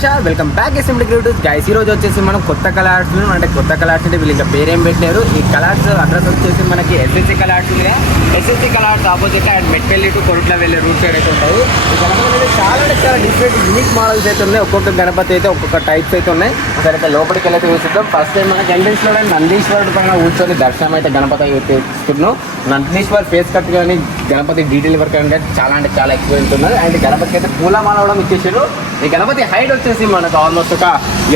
Welcome back SMD creatives guys. ఈ రోజు వచ్చేసి మనం కొత్త కలర్స్ అంటే కొత్త కలర్స్ అంటే వీళ్ళు ఇంకా పేరేం పెట్టారు. ఈ కలర్స్ అడ్రస్ వచ్చేసి మనకి SSC colours SSC colours opposite and Metpalli to Korutla వెళ్ళే రూట్ సైడ్ అయితే ఉంటాయి. ఈ గణపతి అయితే చాలా డిఫరెంట్ యూనిక్ మోడల్స్ అయితే ఉన్నాయి. ఒక్కొక్క గణపతి అయితే ఒక్కొక్క టైప్స్ అయితే ఉన్నాయి. ఒకసారి లోపలికి వెళ్ళి చూసిద్దాం. ఫస్ట్ టైం మనకి ఎంట్రెన్స్ లో నందీశ్వరుడు పైన కూర్చొని దర్శనం అయితే గణపతి అయితే తీసుకున్నాం. నందీశ్వర్ ఫేస్ కట్ కానీ గణపతి డీటెయిల్ వర్క్ అంటే చాలా ఎక్స్పీరియన్స్ ఉన్నది. అండ్ గణపతికి అయితే పూలమాల కూడా ఇచ్చేసారు. ఈ గణపతి హైట్ వచ్చేసి మనకు ఆల్మోస్ట్ ఒక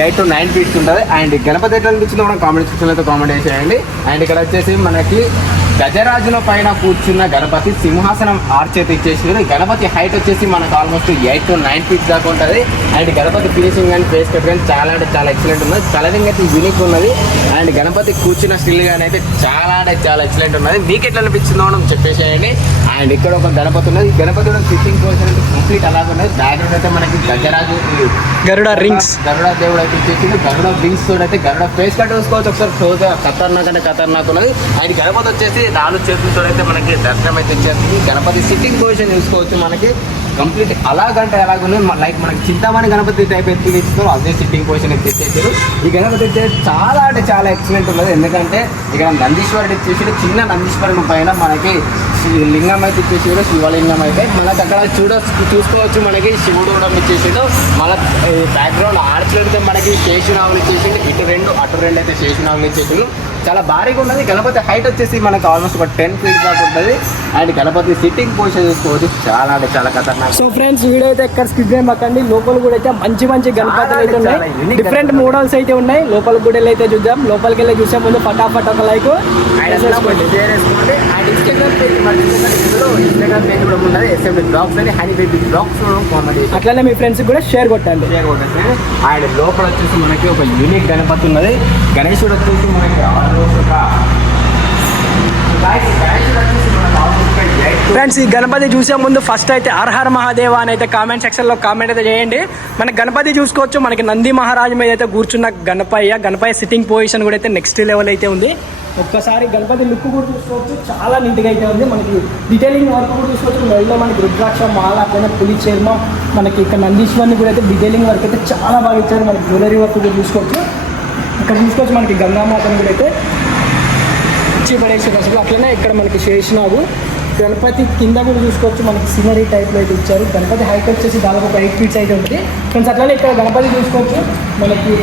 8 to 9 feet ఉంటుంది. అండ్ గణపతి ఎట్లా అనిపించిందో మనం కామెంట్ సెక్షన్లో అయితే కామెంట్ చేసేయండి. అండ్ ఇక్కడ వచ్చేసి మనకి గజరాజుల పైన కూర్చున్న గణపతి సింహాసనం ఆర్చ్ అయితే ఇచ్చేసారు. ఈ గణపతి హైట్ వచ్చేసి మనకు ఆల్మోస్ట్ 8 to 9 feet దాకా ఉంటుంది. అండ్ గణపతి ఫినిషింగ్ కానీ ఫేస్ కట్ కానీ చాలా ఎక్సలెంట్ ఉన్నది. కలరింగ్ అయితే యూనిక్ ఉన్నది. అండ్ గణపతి కూర్చున్న స్టిల్ కానీ అయితే చాలా ఎక్సలెంట్ ఉన్నది. మీకు ఎట్లా అనిపించిందో మనం చెప్పేసేయండి. అండ్ ఇక్కడ ఒక గణపతి ఉన్నది. ఈ గణపతి సిట్టింగ్ పొజిషన్ అయితే కంప్లీట్ అలాగే ఉన్నది. బ్యాక్గ్రౌండ్ అయితే మనకి గజరాజు గరుడ దేవుడు అయితే ఇచ్చేసింది. గరుడ రింగ్స్ తోడు అయితే గరుడ ఫేస్ కట్ చూసుకోవచ్చు. ఒకసారి క్లోజ్ ఖతర్నాక్ ఉన్నది. అండ్ గణపతి వచ్చేసి 4 చేతులతో అయితే మనకి దర్శనం అయితే ఇచ్చేస్తుంది. గణపతి సిట్టింగ్ పొజిషన్ చూసుకోవచ్చు. మనకి కంప్లీట్ అలాగంటే అలాగే లైక్ మనకి చింతామణి గణపతి టైప్ ఎత్తి ఇస్తాం. అదే సిట్టింగ్ పొజిషన్ అయితే ఇచ్చేసారు. ఈ గణపతి అయితే చాలా ఎక్సలెంట్ ఉన్నది. ఎందుకంటే ఇక్కడ నందీశ్వరుడు ఇచ్చేసి చిన్న నందీశ్వరుడు పైన మనకి లింగం అయితే ఇచ్చేసారు. శివలింగం అయితే మనకి అక్కడ చూసుకోవచ్చు. మనకి శివుడు కూడా ఇచ్చేసాడు. మళ్ళీ బ్యాక్గ్రౌండ్ ఆర్చ్ అయితే మనకి శేషునాగులు ఇచ్చేసిండు. అటు రెండు అయితే శేషునాగులు ఇచ్చేసాడు. చాలా భారీగా ఉన్నది. గణపతి హైట్ వచ్చేసి మనకి ఆల్మోస్ట్ ఒక 10 feet దాకా ఉంటుంది. అండ్ గణపతి సిట్టింగ్ పొజిషన్ చూసుకోవచ్చు. చాలా ఖతర్నాక్. సో ఫ్రెండ్స్, వీడియో అయితే ఎక్కడ స్కిప్ చేయమాకండి. లోపల కూడా అయితే మంచి గణపతులు అయితే ఉన్నాయి. డిఫరెంట్ మోడల్స్ అయితే ఉన్నాయి. లోపల కూడా అయితే చూద్దాం. లోపలికి వెళ్ళి చూసే ముందు ఫటాఫట్ ఒక లైక్ వేసుకోండి. అండ్ ఇన్స్టాగ్రామ్ పేజ్ కూడా ఉన్నది. ఎస్ఎండి బ్లాగ్స్ అని హనీ బేబీ బ్లాగ్స్ కామెంట్. అట్లనే మీ ఫ్రెండ్స్ కూడా షేర్ కొట్టండి. అండ్ లోపల వచ్చేసి మనకి ఒక యూనిక్ గణపతి ఉన్నది. గణేశుడు వచ్చేసి మనకి ఫ్రెండ్స్, ఈ గణపతి చూసే ముందు ఫస్ట్ అయితే హర మహాదేవ అని అయితే కామెంట్ సెక్షన్లో కామెంట్ అయితే చేయండి. మనకి గణపతి చూసుకోవచ్చు. మనకి నంది మహారాజు మీద అయితే కూర్చున్న గణపయ్య సిట్టింగ్ పొజిషన్ కూడా అయితే నెక్స్ట్ లెవెల్ అయితే ఉంది. ఒక్కసారి గణపతి లుక్ కూడా చూసుకోవచ్చు. చాలా నీట్గా అయితే ఉంది. మనకి డీటెయిలింగ్ వర్క్ కూడా చూసుకోవచ్చు. మెడలో మనకి రుద్రాక్ష మాల, అట్లనే పులి చర్మ, మనకి ఇక్కడ నందీశ్వరిని కూడా అయితే డీటెయిలింగ్ వర్క్ అయితే చాలా బాగా ఇచ్చారు. మనకి జ్యువెలరీ వర్క్ కూడా చూసుకోవచ్చు. ఇక్కడ చూసుకోవచ్చు. మనకి గంగామాతను కూడా అయితే ఇచ్చి పడేసారు అసలు. అట్లనే ఇక్కడ మనకి శేషనాగు గణపతి కింద కూడా చూసుకోవచ్చు. మనకి సీనరీ టైప్లో అయితే ఇచ్చారు. గణపతి హైట్ వచ్చేసి దాదాపు ఒక 8 feet అయితే ఉంటుంది. ఫ్రెండ్స్, అట్లనే ఇక్కడ గణపతి చూసుకోవచ్చు. మనకి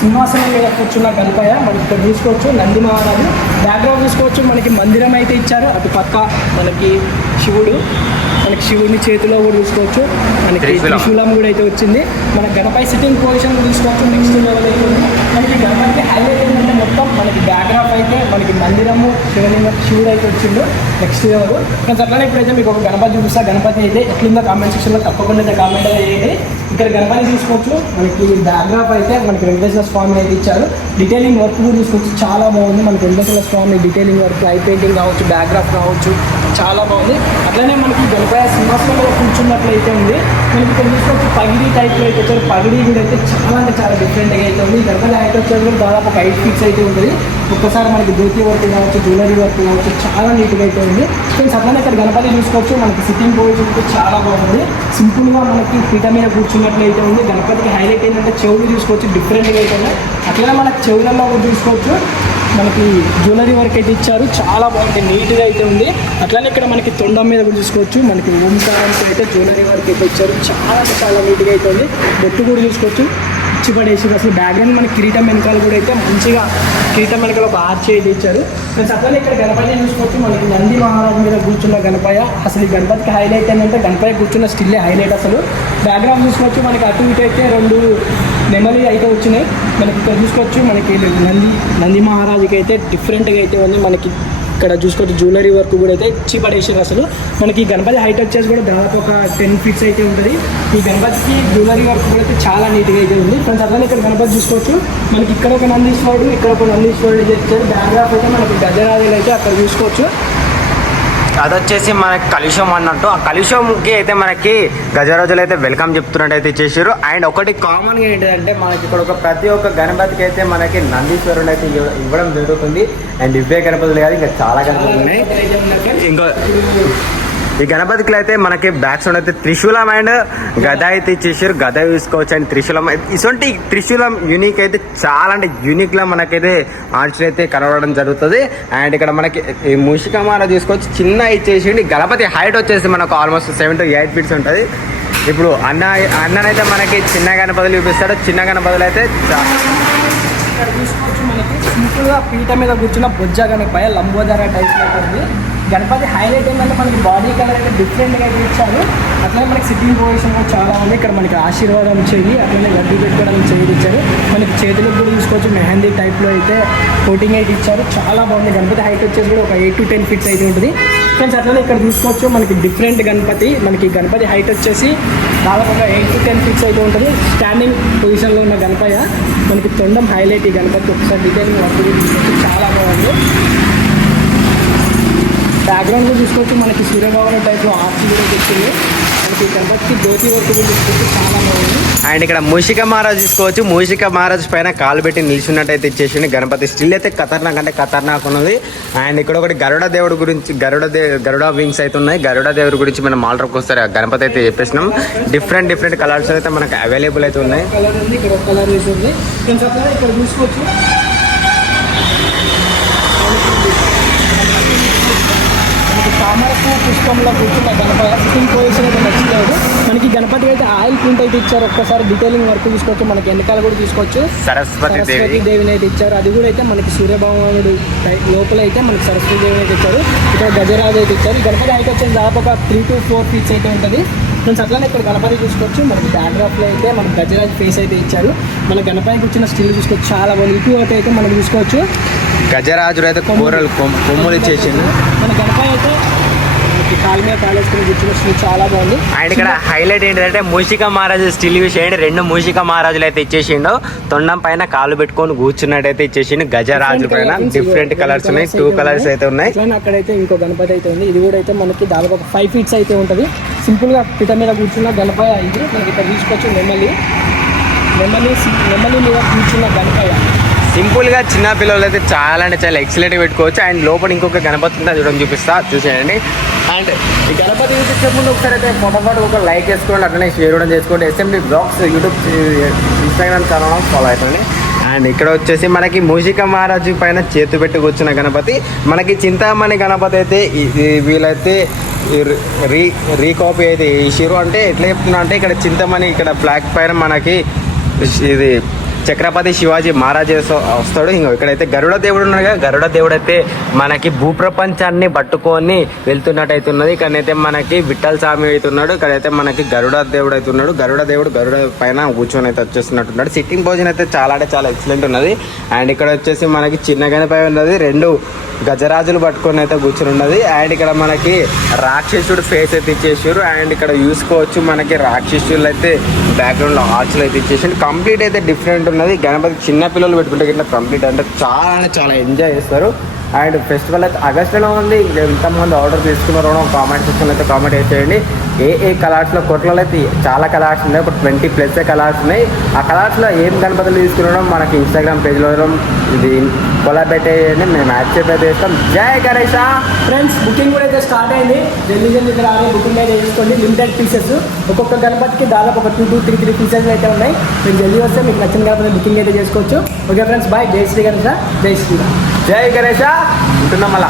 సింహాసనం మీద కూర్చున్న గణపయ్య మనకి ఇక్కడ చూసుకోవచ్చు. నంది మహారాజు బ్యాక్గ్రౌండ్ చూసుకోవచ్చు. మనకి మందిరం అయితే ఇచ్చారు. అటు పక్క మనకి శివుడిని చేతిలో కూడా చూసుకోవచ్చు. మనకి త్రిశూలం కూడా అయితే వచ్చింది. మన గణపతి సిట్టింగ్ పొజిషన్ చూసుకోవచ్చు. నెక్స్ట్ లెవెల్ అయితే ఉంది. మనకి గణపతి హైలైట్ ఏంటంటే మొత్తం మనకి బ్యాక్గ్రౌండ్ అయితే మనకి మందిరము శివుడు అయితే వచ్చిండు. Next level. కానీ అట్లనే ఇప్పుడైతే మీకు ఒక గణపతి చూపిస్తా. గణపతి అయితే ఎట్లుందో కామెంట్ సెక్షన్లో తప్పకుండా అయితే కామెంట్ చేయండి. ఇక్కడ గణపతి చూసుకోవచ్చు. మనకి బ్యాక్గ్రౌండ్ అయితే మనకి వెంకటేశ్వర స్వామి అయితే ఇచ్చారు. డీటెయిలింగ్ వర్క్ కూడా చూసుకోవచ్చు. చాలా బాగుంది. మనకి వెంకటేశ్వర స్వామి డీటెయిలింగ్ వర్క్, ఐ పెయింటింగ్ కావచ్చు, బ్యాక్గ్రౌండ్ కావచ్చు, చాలా బాగుంది. అట్లనే మనకి గణపతి సింహాసనం మీద కూర్చున్నట్లయితే ఉంది. మనకి ఇక్కడ చూసుకోవచ్చు. పగిడి టైప్లో అయితే వచ్చారు. పగిడి కూడా అయితే చాలా డిఫరెంట్గా అయితే ఉంది. గణపతి హైట్ వచ్చేది కూడా దాదాపు ఒక 8 feet అయితే ఉంటుంది. ఒక్కసారి మనకి ధోతి వర్క్ కావచ్చు, జ్యువెలరీ వర్క్ కావచ్చు, చాలా నీట్గా అయితే ఉంది. ఫ్రెండ్స్, అట్లనే ఇక్కడ గణపతి చూసుకోవచ్చు. మనకి సిట్టింగ్ పొజిషన్ అయితే చాలా బాగుంది. సింపుల్గా మనకి పీట మీద కూర్చున్నట్లయితే ఉంది. గణపతికి హైలైట్ ఏంటంటే చెవులు చూసుకోవచ్చు. డిఫరెంట్గా అయితే ఉన్నాయి. అట్లనే మనకి చెవులలో కూడా చూసుకోవచ్చు. మనకి జ్యువెలరీ వర్క్ అయితే ఇచ్చారు. చాలా బాగుంది. నీట్గా అయితే ఉంది. అట్లనే ఇక్కడ మనకి తొండం మీద కూడా చూసుకోవచ్చు. మనకి ఓంకారంతో అయితే జ్యువెలరీ వర్క్ అయితే ఇచ్చారు. చాలా నీట్గా అయితే ఉంది. బొట్టు కూడా చూసుకోవచ్చు. ఇచ్చి పడేసి అసలు బ్యాక్గ్రౌండ్ మనకి కిరీటం వెనకాల కూడా అయితే మంచిగా కిరీటం వెనకాల ఒక ఆర్చ్ అయితే ఇచ్చారు. ప్లస్ అట్లనే ఇక్కడ గణపతి చూసుకోవచ్చు. మనకి నంది మహారాజు మీద కూర్చున్న గణపయ్య. అసలు ఈ గణపతికి హైలైట్ ఏంటంటే గణపయ్య కూర్చున్న స్టిల్లే హైలైట్. అసలు బ్యాక్గ్రౌండ్ చూసుకోవచ్చు. మనకి అటు ఇటు అయితే 2 నెమలి అయితే వచ్చినాయి. మనకి ఇక్కడ చూసుకోవచ్చు. మనకి నంది మహారాజుకి అయితే డిఫరెంట్గా అయితే ఉంది. మనకి ఇక్కడ చూసుకోవచ్చు. జ్యువెలరీ వర్క్ కూడా అయితే ఇచ్చి పడేసారు. అసలు మనకి గణపతి హైట్ వచ్చేసి కూడా దాదాపు ఒక 10 feet అయితే ఉంటుంది. ఈ గణపతికి జ్యువెలరీ వర్క్ కూడా అయితే చాలా నీట్గా అయితే ఉంది. ఫ్రెండ్స్, అట్లనే ఇక్కడ గణపతి చూసుకోవచ్చు. మనకి ఇక్కడ ఒక నందీశ్వరుడు, ఇక్కడ ఒక నందీశ్వరుడు చేస్తారు. బ్యాక్గ్రౌండ్ అయితే మనకి గజరాజులు అయితే అక్కడ చూసుకోవచ్చు. అది వచ్చేసి మనకి కలుషం అన్నట్టు. ఆ కలుషంకి అయితే మనకి గజరాజులు అయితే వెల్కమ్ చెప్తున్నట్టు అయితే చేసారు. అండ్ ఒకటి కామన్గా ఏంటంటే మనకి ఇక్కడ ప్రతి ఒక్క గణపతికి అయితే మనకి నందీశ్వరుడు అయితే ఇవ్వడం జరుగుతుంది. అండ్ ఇవే గణపతులు కాదు, ఇంకా చాలా గణపతులు ఉన్నాయి. ఈ గణపతికి అయితే మనకి బ్యాక్ సైడ్ అయితే త్రిశూలం అండ్ గద అయితే ఇచ్చేసారు. గద చూసుకోవచ్చు అండ్ త్రిశూలం ఇటువంటి త్రిశూలం యూనిక్ అయితే చాలా అంటే యూనిక్ లా మనకైతే ఆర్చర్ అయితే కనబడడం జరుగుతుంది. అండ్ ఇక్కడ మనకి ఈ మూషికమాల చూసుకోవచ్చు చిన్న ఇచ్చేసి గణపతి హైట్ వచ్చేసి మనకు ఆల్మోస్ట్ 7 to 8 feet ఉంటుంది. ఇప్పుడు అన్ననైతే మనకి చిన్న గణపతులు చూపిస్తాడు. చిన్న గణపతులు అయితే ఇక్కడ చూసుకోవచ్చు మనకి సింపుల్గా పీట మీద కూర్చున్న బొజ్జ గణపయ్య లంబోదర టైప్లో ఉంది. గణపతి హైలైట్ ఏంటంటే మనకి బాడీ కలర్ అయితే డిఫరెంట్గా అయితే ఇచ్చారు. అట్లనే మనకి సిట్టింగ్ పొజిషన్ కూడా చాలా ఉంది. ఇక్కడ మనకి ఆశీర్వాదం చెయ్యి అట్లనే గడ్డి పెట్టుకోవడానికి చెయ్యి ఇచ్చారు. మనకి చేతులకు కూడా చూసుకోవచ్చు మెహందీ టైప్లో అయితే కోటింగ్ అయితే ఇచ్చారు. చాలా బాగుంది. గణపతి హైట్ వచ్చేసి కూడా ఒక 8 to 10 feet అయితే ఉంటుంది ఫ్రెండ్స్. అట్లనే ఇక్కడ చూసుకోవచ్చు మనకి డిఫరెంట్ గణపతి. మనకి గణపతి హైట్ వచ్చేసి దాదాపు ఒక 8 to 10 feet అయితే ఉంటుంది. స్టాండింగ్ పొజిషన్లో ఉన్న గణపయ్య మనకి తొండం హైలైట్. ఈ గణపతి ఒకసారి డీటెయిల్ వర్క్ చూసుకోవచ్చు చాలా బాగుంది. బ్యాక్గ్రౌండ్ కూడా చూసుకోవచ్చు మనకి సూర్యభవన టైప్లో ఆర్చ్ కూడా వచ్చింది. మనకి గణపతికి జ్యోతి వర్క్ కూడా చూసుకోవచ్చు చాలా బాగుంది. అండ్ ఇక్కడ మూషిక మహారాజ్ చూసుకోవచ్చు. మూషిక మహారాజ్ పైన కాలు పెట్టి నిల్చున్నట్టయితే ఇచ్చేసింది. గణపతి స్టిల్ అయితే ఖతర్నాక్ అంటే ఖతర్నాక్ ఉన్నది. అండ్ ఇక్కడ ఒకటి గరుడ దేవుడు గురించి గరుడ వింగ్స్ అయితే ఉన్నాయి. గరుడ దేవుడి గురించి మనం ఆల్రెడీ వస్తారు గణపతి అయితే చెప్పేసినాం. డిఫరెంట్ కలర్స్ అయితే మనకు అవైలబుల్ అయితే ఉన్నాయి. కలర్ ఉంది, ఇక్కడ ఒక కలర్ వేసి ఉంది. ఇక్కడ చూసుకోవచ్చు తామరకు పుష్పంలో కూర్చున్న గణపతి సిట్టింగ్ పొజిషన్ అయితే నచ్చలేదు. మనకి గణపతి అయితే ఆయిల్ ప్రింట్ అయితే ఇచ్చారు. ఒక్కసారి డీటెయిలింగ్ వర్క్ చూసుకోవచ్చు. మనకి వెనకాల కూడా చూసుకోవచ్చు సరస్వతి దేవిని అయితే ఇచ్చారు. అది కూడా అయితే మనకి సూర్యభగవానుడు లోపల అయితే మనకి సరస్వతి దేవిని అయితే ఇచ్చారు. ఇక్కడ గజరాజు అయితే ఇచ్చారు. గణపతి అయితే వచ్చేసి దాదాపు ఒక 3 to 4 feet అయితే ఉంటుంది ఫ్రెండ్స్. అట్లానే ఇక్కడ గణపతి చూసుకోవచ్చు. మనకి బ్యాక్డ్రాప్లో అయితే మనకి గజరాజ్ ఫేస్ అయితే ఇచ్చారు. మన గణపతికి వచ్చిన స్టిల్ చూసుకోవచ్చు చాలా బాగుంది. ఇటు అయితే మనం చూసుకోవచ్చు గజరాజుడు అయితే కూరలు కొమ్ములు ఇచ్చేసింది. మన గణపతి అయితే కాలు మీద కాలేసుకుని కూర్చున్న స్టిల్ చాలా బాగుంది. అండ్ ఇక్కడ హైలైట్ ఏంటంటే మూషిక మహారాజు స్టిల్ విషయం 2 మూషిక మహారాజులు అయితే ఇచ్చేసిండు. తొండం పైన కాలు పెట్టుకొని కూర్చున్నట్టయితే ఇచ్చేసిండు. గజరాజు పైన డిఫరెంట్ కలర్స్ ఉన్నాయి. 2 కలర్స్ అయితే ఉన్నాయి. అక్కడైతే ఇంకో గణపతి అయితే ఉంది. ఇది కూడా అయితే మనకి దాదాపు 5 feet అయితే ఉంటుంది. సింపుల్ గా పిట మీద కూర్చున్న గణపయ్య ఇది మనకి ఇక్కడ తీసుకోవచ్చు. నెమ్మలి మీద కూర్చున్న గణపయ్య సింపుల్ గా చిన్న పిల్లలు అయితే చాలా అంటే చాలా ఎక్సలెంట్ పెట్టుకోవచ్చు. అండ్ లోపల ఇంకొక గణపతి ఉంది, చూడడం చూసేయండి. అండ్ ఈ గణపతి చూపించే ముందు ఒకసారి అయితే ఫోటోఫాట్ ఒక లైక్ చేసుకోండి, అట్లనే షేర్ కూడా చేసుకోండి. SMD vlogs YouTube Instagram channel follow అవుతుంది. అండ్ ఇక్కడ వచ్చేసి మనకి మూషిక మహారాజు పైన చేతు పెట్టి కూర్చున్న గణపతి. మనకి చింతామణి గణపతి అయితే వీళ్ళైతే రీకాపీ అయితే వేసారు. అంటే ఎట్లా చెప్తున్నా అంటే ఇక్కడ చింతామణి ఇక్కడ బ్లాక్ పైన మనకి ఇది ఛత్రపతి శివాజీ మహారాజ్ వస్తాడు. ఇంకో ఇక్కడైతే గరుడ దేవుడు ఉన్నాడు కదా, గరుడ దేవుడు అయితే మనకి భూప్రపంచాన్ని పట్టుకొని వెళ్తున్నట్టు ఉన్నది. ఇక్కడైతే మనకి విఠల్ స్వామి అవుతున్నాడు. ఇక్కడైతే మనకి గరుడ దేవుడు అవుతున్నాడు. గరుడ దేవుడు గరుడ పైన కూర్చొని అయితే వచ్చేస్తున్నట్టున్నాడు. సిట్టింగ్ పొజిషన్ అయితే చాలా అంటే చాలా ఎక్సలెంట్ ఉన్నది. అండ్ ఇక్కడ వచ్చేసి మనకి చిన్న గణపతి ఉన్నది, 2 గజరాజులు పట్టుకొని అయితే కూర్చొని ఉన్నది. అండ్ ఇక్కడ మనకి రాక్షసుడు ఫేస్ అయితే ఇచ్చేసారు. అండ్ ఇక్కడ చూసుకోవచ్చు మనకి రాక్షసులు అయితే బ్యాక్గ్రౌండ్ లో ఆర్చ్లు అయితే ఇచ్చేసి కంప్లీట్ అయితే డిఫరెంట్ ఉన్నది. గణపతి చిన్న పిల్లలు పెట్టుకుంటే ఇట్లా కంప్లీట్ అంటే చాలా ఎంజాయ్ చేస్తారు. అండ్ ఫెస్టివల్ అయితే ఆగస్టులో ఉంది. ఎంతమంది ఆర్డర్ తీసుకున్నారో కామెంట్ సెక్షన్ అయితే కామెంట్ చేసేయండి. ఏ కలర్స్లో కొట్లలో అయితే చాలా కలర్స్ ఉన్నాయి, ఒక 20+ కలర్స్ ఉన్నాయి. ఆ కలర్స్లో ఏం గణపతులు తీసుకున్నారో మనకి ఇన్స్టాగ్రామ్ పేజ్లో ఇది కొలాబ్ అయితే మేము యాక్సెప్ట్ అయితే చేస్తాం. జై గణేష ఫ్రెండ్స్. బుకింగ్ కూడా అయితే స్టార్ట్ అయింది. జల్దీ రాని బుకింగ్ అయితే చేసుకోండి. లిమిటెడ్ పీసెస్ ఒక్కొక్క గణపతికి దాదాపు ఒక 2 to 3 పీసెస్ అయితే ఉన్నాయి. మీరు జల్దీ వస్తే మీకు నచ్చిన గణపతి బుకింగ్ అయితే చేసుకోవచ్చు. Okay friends, bye. జై శ్రీ గణేష, జై శ్రీరామ్, జై గణేష ఉంటున్నాం మళ్ళా.